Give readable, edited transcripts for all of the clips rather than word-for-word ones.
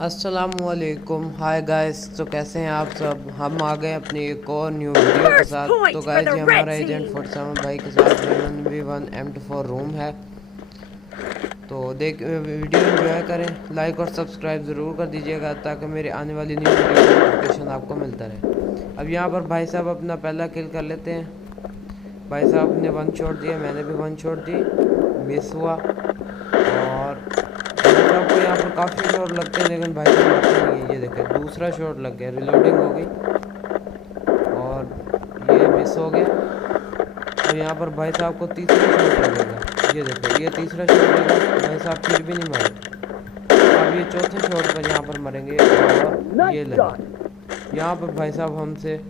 अस्सलामुअलैकुम, hi guys. तो कैसे हैं आप सब। हम आ गए अपनी एक और न्यू वीडियो के साथ। तो गाइस ये हमारा एजेंट 47 भाई के साथ 1v1 M24 रूम है। तो वीडियो एंजॉय करें, लाइक और सब्सक्राइब ज़रूर कर दीजिएगा ताकि मेरी आने वाली न्यू वीडियो का नोटिफिकेशन आपको मिलता रहे। अब यहाँ पर भाई साहब अपना पहला किल कर लेते हैं। भाई साहब ने 1 शॉट दिया, मैंने भी 1 शॉट दी, मिस हुआ। और सबको यहाँ पर काफ़ी शॉट लगते हैं लेकिन भाई साहब आते नहीं है। ये देखें, दूसरा शॉट लग गया, रिलोडिंग हो गई और ये मिस हो गया। और यहाँ पर भाई साहब को तीसरा शॉट लगेगा। ये देखो, ये तीसरा शॉट लगा, भाई साहब फिर भी नहीं मरे। अब ये चौथे शॉट पर यहाँ पर मरेंगे और ये लगा। यहाँ पर भाई साहब हमसे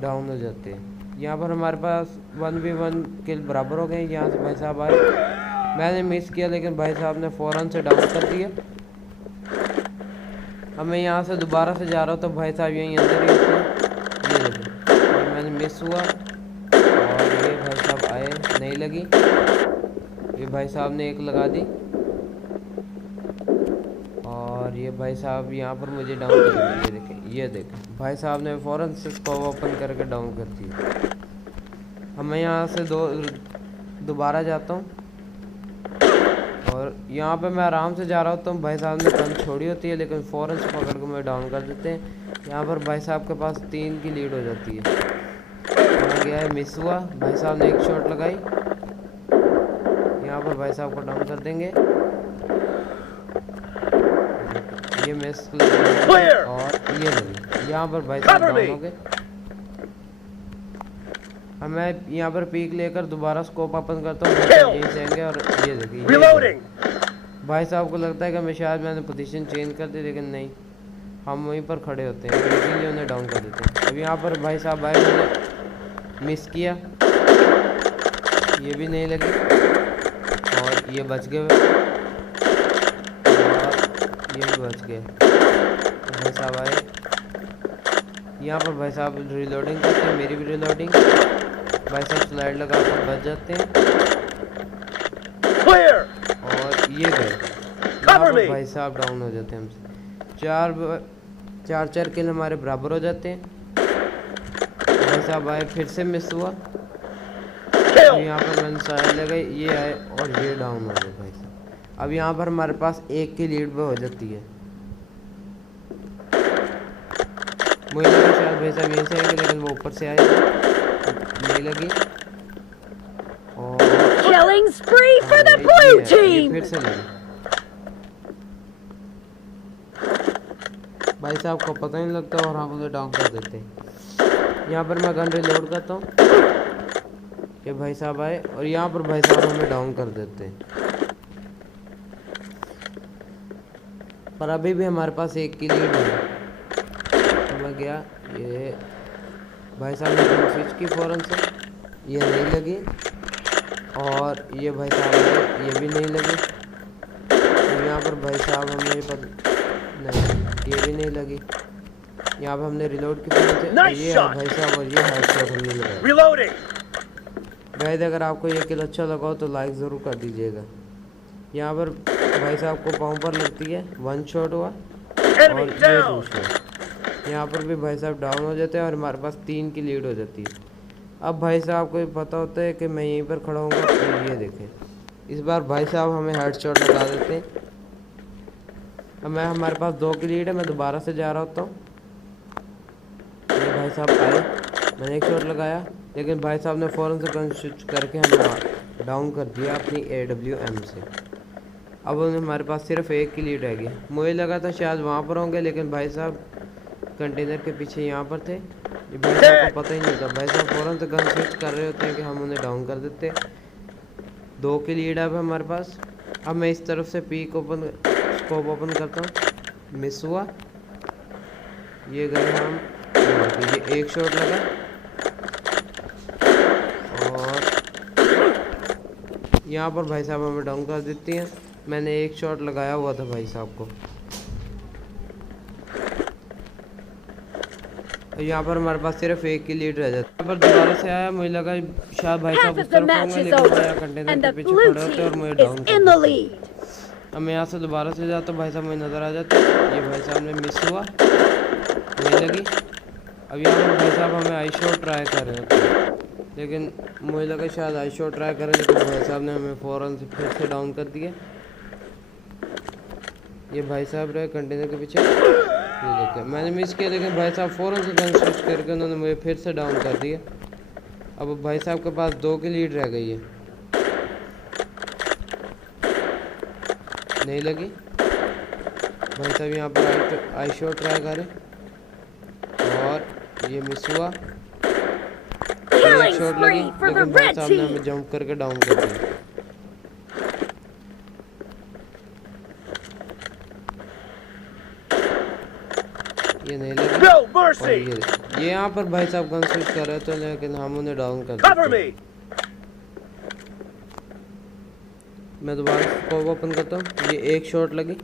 डाउन हो जाते हैं। यहाँ पर हमारे पास 1v1 किल बराबर हो गए। यहाँ से भाई साहब आए, मैंने मिस किया लेकिन भाई साहब ने फ़ौरन से डाउन कर दिया। अब मैं यहाँ से दोबारा से जा रहा हूँ तो भाई साहब यहीं अंदर ही होते। ये देखो, ये मैंने मिस हुआ और ये भाई साहब आए, नहीं लगी। ये भाई साहब ने एक लगा दी और ये भाई साहब यहाँ पर मुझे डाउन कर दिया। ये देखें भाई साहब ने फ़ौरन से स्कोप ओपन करके डाउन कर दिया। अब मैं यहाँ से दोबारा जाता हूँ और यहाँ पे मैं आराम से जा रहा हूँ तो भाई साहब ने गन छोड़ी होती है लेकिन फ़ौरन से पकड़ के मुझे डाउन कर देते हैं। यहाँ पर भाई साहब के पास 3 की लीड हो जाती है। हो गया है, मिस हुआ। भाई साहब ने एक शॉट लगाई, यहाँ पर भाई साहब को डाउन कर देंगे। ये मिस और ये लगी, यहाँ पर भाई साहब डाउन हो गए। अब मैं यहाँ पर पीक लेकर दोबारा स्कोप ओपन करता हूँ, यहीं से आएंगे और ये देखिए भाई साहब को लगता है कि मैंने पोजीशन चेंज कर दी लेकिन नहीं, हम वहीं पर खड़े होते हैं इसीलिए उन्हें डाउन कर देते हैं। अब यहाँ पर भाई साहब आए, मैंने मिस किया, ये भी नहीं लगी और ये बच गए और ये भी बच गए। भाई साहब आए, यहाँ पर भाई साहब रिलोडिंग करते हैं, मेरी भी रिलोडिंग। भाई साहब स्लाइड लगा कर बच जाते हैं और ये गए। यहाँ पर भाई साहब डाउन हो जाते हैं हमसे। चार किल हमारे बराबर हो जाते हैं। भाई साहब आए, फिर से मिस हुआ। यहाँ पर मैंने साइड लगाई, ये आए और ये डाउन हो गए भाई साहब। अब यहाँ पर हमारे पास 1 की लीड पे हो जाती है। मुझे लगा शायद भाई साहब यहीं से आएंगे लेकिन वो ऊपर से आए, नहीं लगी। और Killing spree for the blue team. फिर से लगी। भाई साहब को पता नहीं लगता और हम उन्हें डाउन कर देते हैं। यहाँ पर मैं गन रिलोड करता हूँ, ये भाई साहब आए और यहाँ पर भाई साहब हमें डाउन कर देते हैं। पर अभी भी हमारे पास 1 की लीड है। तो मैं गया, ये भाई साहब ने स्विच की फ़ौरन से, ये नहीं लगी और ये भाई साहब आए, ये भी नहीं लगी। और यहाँ पर भाई साहब हमें नहीं, ये भी नहीं लगी। यहाँ पर हमने रिलोड की फ़ौरन से, ये भाई साहब और ये हेडशॉट हमने लगाया। गाइस अगर आपको ये किल अच्छा लगा हो तो लाइक ज़रूर कर दीजिएगा। यहाँ पर भाई साहब को पाँव पर लगती है, 1 शॉट हुआ और ये 2 शॉट। यहाँ पर भी भाई साहब डाउन हो जाते हैं और हमारे पास 3 की लीड हो जाती है। अब भाई साहब को पता होता है कि मैं यहीं पर खड़ा हूँगा, तो ये देखें इस बार भाई साहब हमें हेडशॉट लगा देते हैं। अब हमारे पास 2 की लीड है, मैं दोबारा से जा रहा होता हूँ। ये भाई साहब आए, मैंने एक शॉट लगाया लेकिन भाई साहब ने फ़ौरन से गन स्विच करके हमें डाउन कर दिया अपनी AWM से। अब हमारे पास सिर्फ 1 की लीड रहेगी। मुझे लगा था शायद वहाँ पर होंगे लेकिन भाई साहब कंटेनर के पीछे यहाँ पर थे। ये भाई साहब को पता ही नहीं होता, भाई साहब फ़ौरन से गन स्विच कर रहे होते हैं कि हम उन्हें डाउन कर देते। 2 की लीड है अब हमारे पास। अब मैं इस तरफ से स्कोप ओपन करता हूँ, मिस हुआ। ये गए हम, ये 1 शॉट लगा और यहाँ पर भाई साहब हमें डाउन कर देती हैं। मैंने 1 शॉट लगाया हुआ था भाई साहब को। यहाँ पर हमारे पास सिर्फ 1 की लीड रह जाती है। यहाँ पर दोबारा से आया, मुझे लगा शायद भाई साहब उस तरफ होंगे लेकिन मैं कंटेनर के पीछे खड़े होते और मुझे डाउन कर देते। अब मैं यहाँ से दोबारा से जाता हूँ, भाई साहब मुझे नज़र आ जाते हैं। ये भाई साहब ने मिस हुआ, नहीं लगी। अब यहाँ पर भाई साहब हमें आई शॉट ट्राई कर रहे होते हैं, लेकिन मुझे लगा शायद आई शॉट ट्राई करें, लेकिन भाई साहब ने हमें फ़ौरन से फिर से डाउन कर दिया। ये भाई साहब रहे कंटेनर के पीछे, ये देखिए मैंने मिस किया, लेकिन भाई साहब फ़ौरन से गन स्विच करके उन्होंने मुझे फिर से डाउन कर दिया। अब भाई साहब के पास 2 की लीड रह गई है, नहीं लगी। भाई साहब यहाँ पर आई शॉट ट्राई करें और ये मिस हुआ। एक शॉट लगी, लेकिन भाई साहब ने हमें जंप करके डाउन कर दिया। ये नहीं लगी। और ये यहाँ पर भाई साहब गन स्विच कर रहे थे, लेकिन हम उन्हें डाउन कर दिया। मैं दोबारा स्कोप ओपन करता हूँ, ये एक शॉट लगी।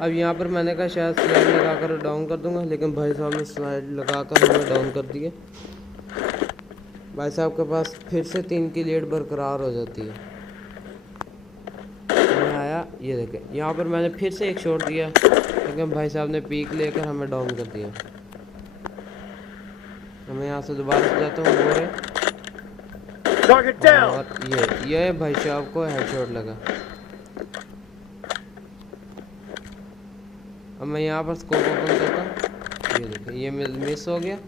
अब यहाँ पर मैंने कहा शायद स्लाइड लगा कर डाउन कर दूंगा, लेकिन भाई साहब ने स्लाइड लगा कर हमें डाउन कर दिया। भाई साहब के पास फिर से 3 की लीड बरकरार हो जाती है। मैं आया, ये देखें यहाँ पर मैंने फिर से एक शॉट दिया, लेकिन भाई साहब ने पीक लेकर हमें डाउन कर दिया। मैं यहाँ से दोबारा से जाता हूँ, और ये भाई साहब को हेडशॉट लगा। अब मैं यहाँ पर स्कोप ओपन करता हूँ, ये देखिए ये मिस हो गया।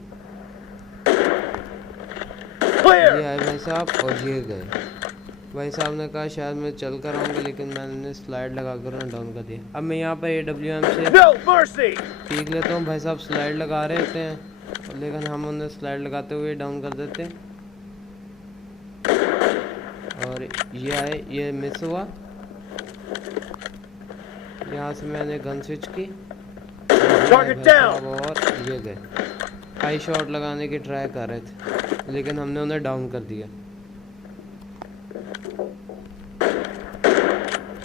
ये आए भाई साहब और ये गए। भाई साहब ने कहा शायद मैं चल कर आऊँगा, लेकिन मैंने स्लाइड लगा कर उन्हें डाउन कर दिया। अब मैं यहाँ पर AWM से पीक लेता हूँ। भाई साहब स्लाइड लगा रहे होते हैं, लेकिन हम उन्हें स्लाइड लगाते हुए डाउन कर देते हैं। और ये आए, ये मिस हुआ। यहाँ से मैंने गन स्विच की और ये गए। हाई शॉट लगाने की ट्राई कर रहे थे, लेकिन हमने उन्हें डाउन कर दिया।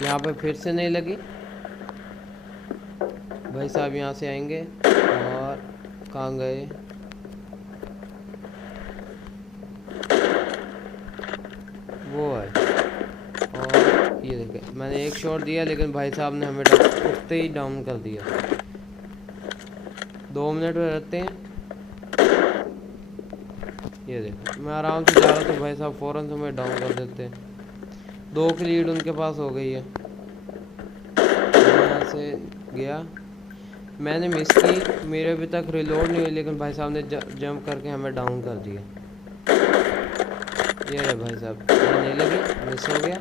यहाँ पे फिर से नहीं लगी। भाई साहब यहाँ से आएंगे और कहाँ गए, वो है। और ये देखें मैंने एक शॉट दिया, लेकिन भाई साहब ने हमें उठते ही डाउन कर दिया। 2 मिनट में रहते हैं। ये देखो मैं आराम से जा रहा था, भाई साहब फ़ौरन से हमें डाउन कर देते हैं। 2 की लीड उनके पास हो गई है। यहाँ से गया, मैंने मिस की, मेरे अभी तक रिलोड नहीं हुई, लेकिन भाई साहब ने जंप करके हमें डाउन कर दिया। ये रहे भाई साहब, ये नहीं लगी, मिस हो गया।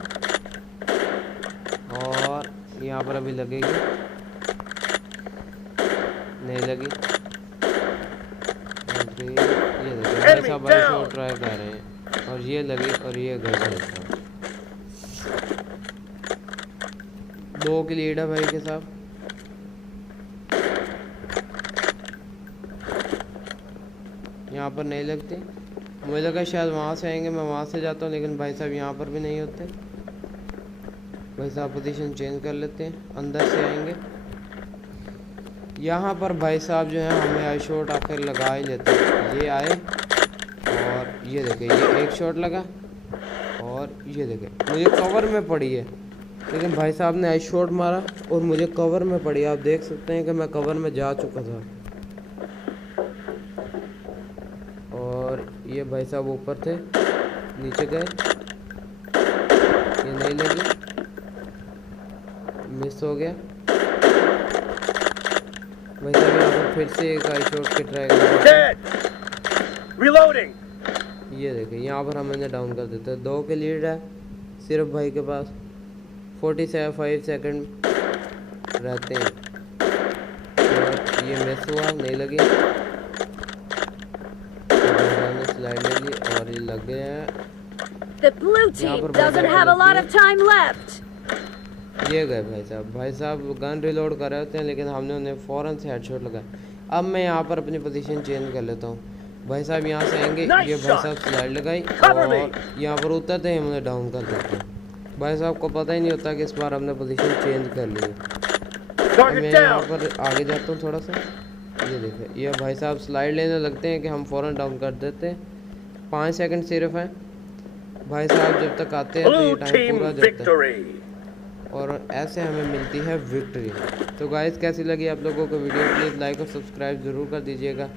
और यहाँ पर अभी लगेगी, नहीं लगी। ये देखो भाई साहब भाई शॉट ट्राई कर रहे हैं और ये लगी और ये गए भाई साहब। 2 की लीड है भाई के साहब। यहाँ पर नहीं लगते, मुझे लगा शायद वहाँ से आएंगे, मैं वहाँ से जाता हूँ, लेकिन भाई साहब यहाँ पर भी नहीं होते। भाई साहब पोजीशन चेंज कर लेते हैं, अंदर से आएंगे। यहाँ पर भाई साहब जो है हमें आई शॉट आखिर लगा ही लेते हैं। ये आए और ये देखें ये एक शॉट लगा और ये देखें मुझे कवर में पड़ी है, लेकिन भाई साहब ने आई शॉट मारा और मुझे कवर में पड़ी। आप देख सकते हैं कि मैं कवर में जा चुका था। और ये भाई साहब ऊपर थे, नीचे गए, ये नहीं लगी, मिस हो गया। भाई साहब यहाँ पर फिर से एक आई शॉट की ट्राई कर, ये देखिए यहाँ पर हम इन्हें डाउन कर देते हैं। 2 के लीड है सिर्फ भाई के पास, 45 सेकंड रहते हैं। और ये मिस हुआ, नहीं लगी, स्लाइड ले ली और ये लग गए हैं। The blue team doesn't have a lot of time left. ये गए भाई साहब। भाई साहब गन रिलोड कर रहे होते हैं, लेकिन हमने उन्हें फ़ौरन से हेडशॉट लगाया। अब मैं यहाँ पर अपनी पोजीशन चेंज कर लेता हूँ। भाई साहब यहाँ से आएंगे, ये भाई साहब स्लाइड लगाई और यहाँ पर उतरते हैं, हम उन्हें डाउन कर देते हैं। भाई साहब को पता ही नहीं होता कि इस बार हमने पोजीशन चेंज कर ली है। मैं यहाँ पर आगे जाता हूँ थोड़ा सा, ये देखिए ये भाई साहब स्लाइड लेने लगते हैं कि हम फ़ौरन डाउन कर देते हैं। 5 सेकंड सिर्फ हैं। भाई साहब जब तक आते हैं तो ये टाइम पूरा जाता है। और ऐसे हमें मिलती है विक्ट्री। तो गाइस कैसी लगी आप लोगों को वीडियो, प्लीज़ लाइक और सब्सक्राइब ज़रूर कर दीजिएगा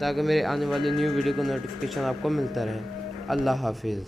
ताकि मेरे आने वाली न्यू वीडियो का नोटिफिकेशन आपको मिलता रहे। अल्लाह हाफिज़।